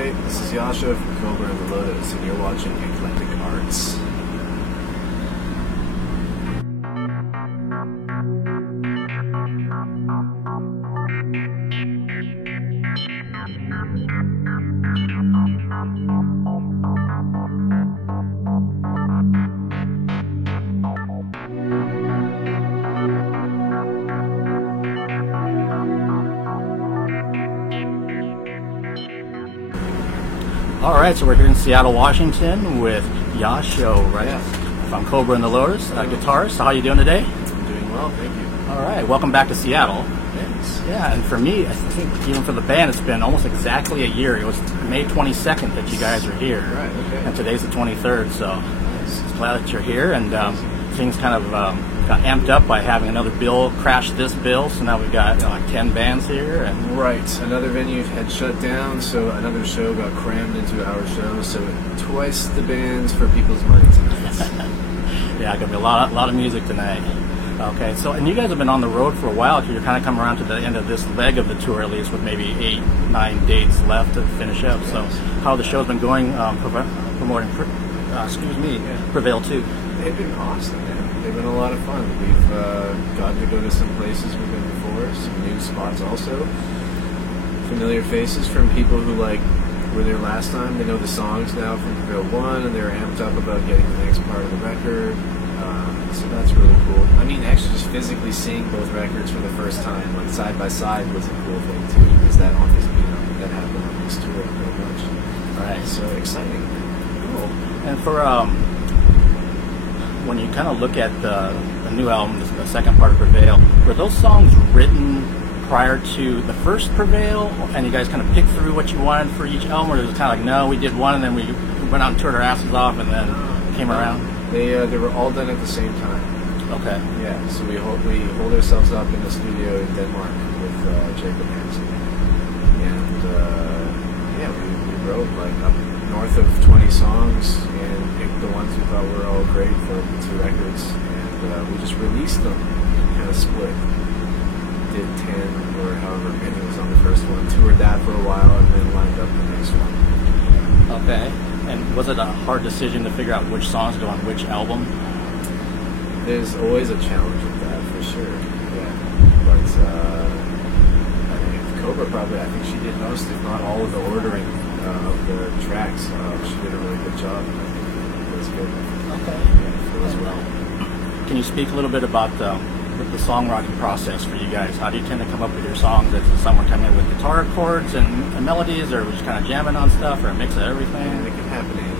Hey, this is Yasha from Cobra and the Lotus, and you're watching Eclectic Arts. All right, so we're here in Seattle, Washington with Yasha, right? Yeah. From Cobra and the Lotus, guitarist. So how are you doing today? I'm doing well, thank you. All right, welcome back to Seattle. Thanks. Yeah, and for me, I think even for the band, it's been almost exactly a year. It was May 22nd that you guys are here. Right, okay. And today's the 23rd, so just glad that you're here. And things kind of got amped up by having another bill crash this bill, so now we've got like 10 bands here. And Right, another venue had shut down, so another show got crammed into our show, so twice the bands for people's money tonight. yeah, gonna be a lot of music tonight. Okay, so and you guys have been on the road for a while. You're kind of coming around to the end of this leg of the tour, at least with maybe 8-9 dates left to finish up. So, how the show's been going? Promoting, Prevail 2. They've been awesome, man. They've been a lot of fun. We've gotten to go to some places we've been before, some new spots also. Familiar faces from people who were there last time. They know the songs now from Prevail 1, and they're amped up about getting the next part of the record. So that's really cool. I mean, actually just physically seeing both records for the first time, like side by side, was a cool thing too, because that obviously, that happened on this tour pretty much. Right. So exciting. Cool. And for when you kind of look at the new album, the second part of Prevail, were those songs written prior to the first Prevail, and you guys kind of picked through what you wanted for each album, or it was kind of like, no, we did one, and then we went out and toured our asses off, and then came around? They were all done at the same time. Okay. Yeah, so we hold ourselves up in the studio in Denmark with Jacob Hansen. And we wrote up north of 20 songs and picked the ones we thought were all great for the two records. And we just released them, kind of split. Did 10 or however many was on the first one, toured that for a while, and then lined up the next one. Okay. And was it a hard decision to figure out which songs go on which album? There's always a challenge with that, for sure. Yeah. But I think Cobra probably, I think she did most, if not all, of the ordering of the tracks. She did a really good job. I think it was good. Okay. Yeah, it was well. Can you speak a little bit about the songwriting process for you guys? How do you tend to come up with your songs? Does someone come in with guitar chords and melodies, or just kind of jamming on stuff, or a mix of everything? It can happen anyway.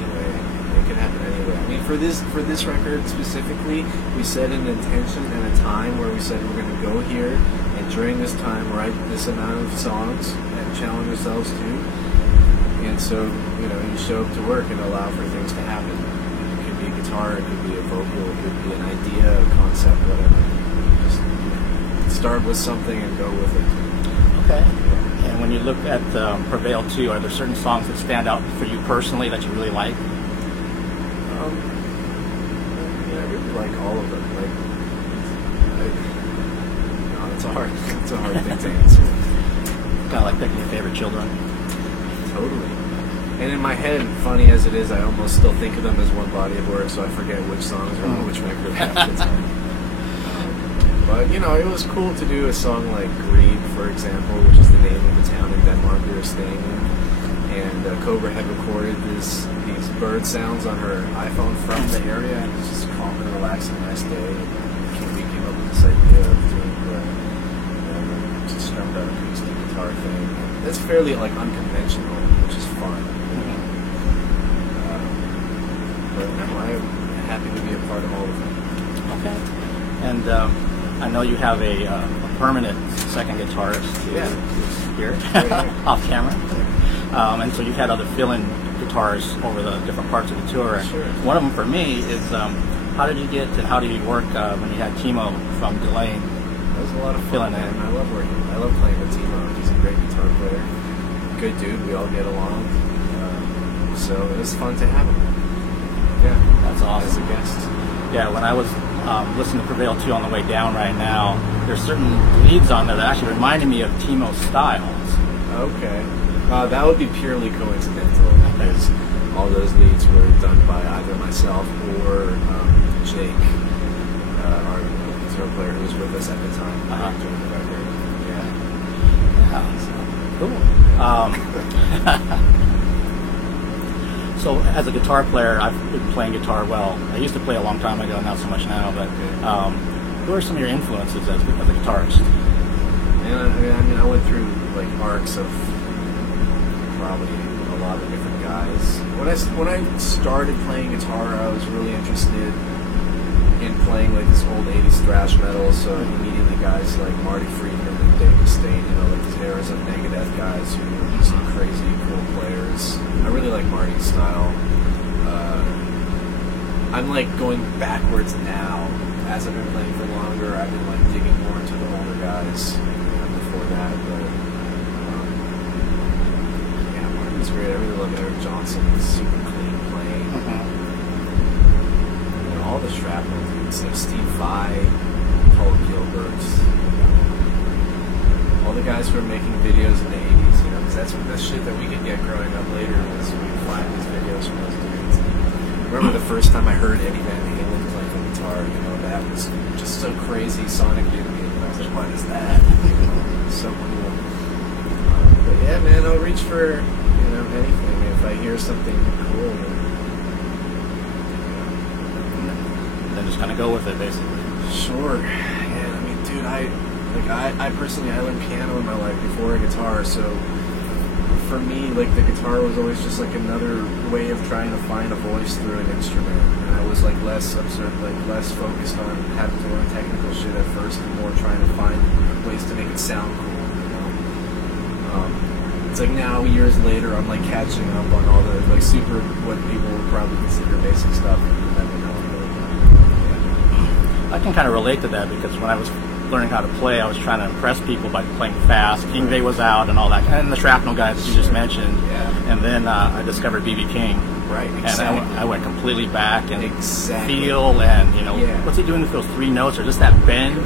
I mean, for this record specifically, we set an intention and a time where we said we're going to go here, and during this time write this amount of songs and challenge ourselves to. And so, you show up to work and allow for things to happen. It could be a guitar, it could be a vocal, it could be an idea, a concept, whatever. Start with something and go with it. Okay. And when you look at Prevail 2, are there certain songs that stand out for you personally that you really like? I really like all of them. It's a hard thing to answer. Kind of like picking your favorite children. Totally. And in my head, funny as it is, I almost still think of them as one body of work, so I forget which songs are on which record half the time. But, it was cool to do a song like Greed, for example, which is the name of the town in Denmark we were staying in. And Cobra had recorded these bird sounds on her iPhone from the area, and it was just a calm and relaxing, nice day. And we came up with this idea of doing the strummed out acoustic guitar thing. That's fairly unconventional, which is fun. But I'm happy to be a part of all of them. Okay. And I know you have a permanent second guitarist who's here, off camera. And so you've had other fill-in guitars over the different parts of the tour. And sure. One of them for me is how did you get and how did you work when you had Timo from Delane? That was a lot of fun, Filling man. in. I love playing with Timo. He's a great guitar player. Good dude. We all get along. So it was fun to have him. Yeah. That's awesome. As a guest. Yeah, when I was listening to Prevail 2 on the way down right now, there's certain leads on there that actually reminded me of Timo's styles. Okay. That would be purely coincidental because all those leads were done by either myself or Jake, our guitar player who was with us at the time. During the record. Yeah. Cool. So as a guitar player, I've been playing guitar well. I used to play a long time ago, not so much now, but who are some of your influences as a guitarist? And I went through like arcs of probably a lot of different guys. When I started playing guitar, I was really interested in playing like this old 80s thrash metal, so immediately guys like Marty Friedman and Dave Mustaine, like these eras of Megadeth guys who were just crazy cool players. I really like Marty's style. I'm like going backwards now. As I've been playing for longer, I've been like digging more into the older guys before that, but Marty's great. I really love Eric Johnson. He's super clean playing. All the shrapnel dudes, Steve Vai, Paul Gilbert, all the guys who were making videos in the 80s, because that's shit that we could get growing up later was we'd find these videos from those dudes. I remember the first time I heard Eddie Van Halen playing the guitar, that was just so crazy sonically to me. And I was like, what is that? So cool. But yeah, man, I'll reach for, anything. If I hear something cool, then just kind of go with it, basically. Sure. Yeah, I mean, dude, I personally, I learned piano in my life before a guitar, so for me, like, the guitar was always just like another way of trying to find a voice through an instrument, and I was like less focused on having to learn technical shit at first, and more trying to find ways to make it sound cool. It's like now, years later, I'm like catching up on all the like super what people would probably consider basic stuff. I can kind of relate to that because when I was learning how to play, I was trying to impress people by playing fast. Yngwie was out and all that, and the Shrapnel guys that you just mentioned. Yeah. And then I discovered B.B. King. Right. Exactly. And I went completely back and feel and what's he doing with those three notes or just that bend?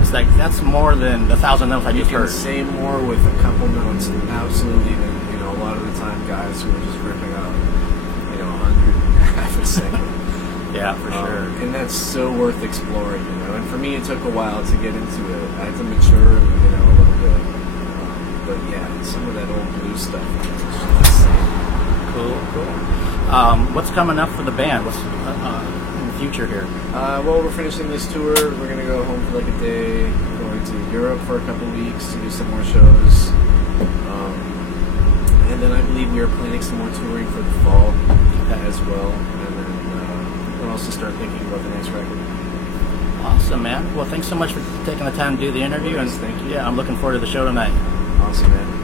It's like that's more than the 1,000 notes I just heard. You can say more with a couple notes, absolutely, than a lot of the time guys who are just ripping out 100 half a second. Yeah, for sure. And that's so worth exploring, And for me, it took a while to get into it. I had to mature, a little bit. But yeah, some of that old blues stuff is just insane. Cool. What's coming up for the band? What's in the future here? Well, we're finishing this tour. We're gonna go home for like a day. We're going to Europe for a couple weeks to do some more shows. And then I believe we are planning some more touring for the fall as well. And also start thinking about the next record. Awesome, man. Well, thanks so much for taking the time to do the interview. Thank you. Yeah, I'm looking forward to the show tonight. Awesome, man.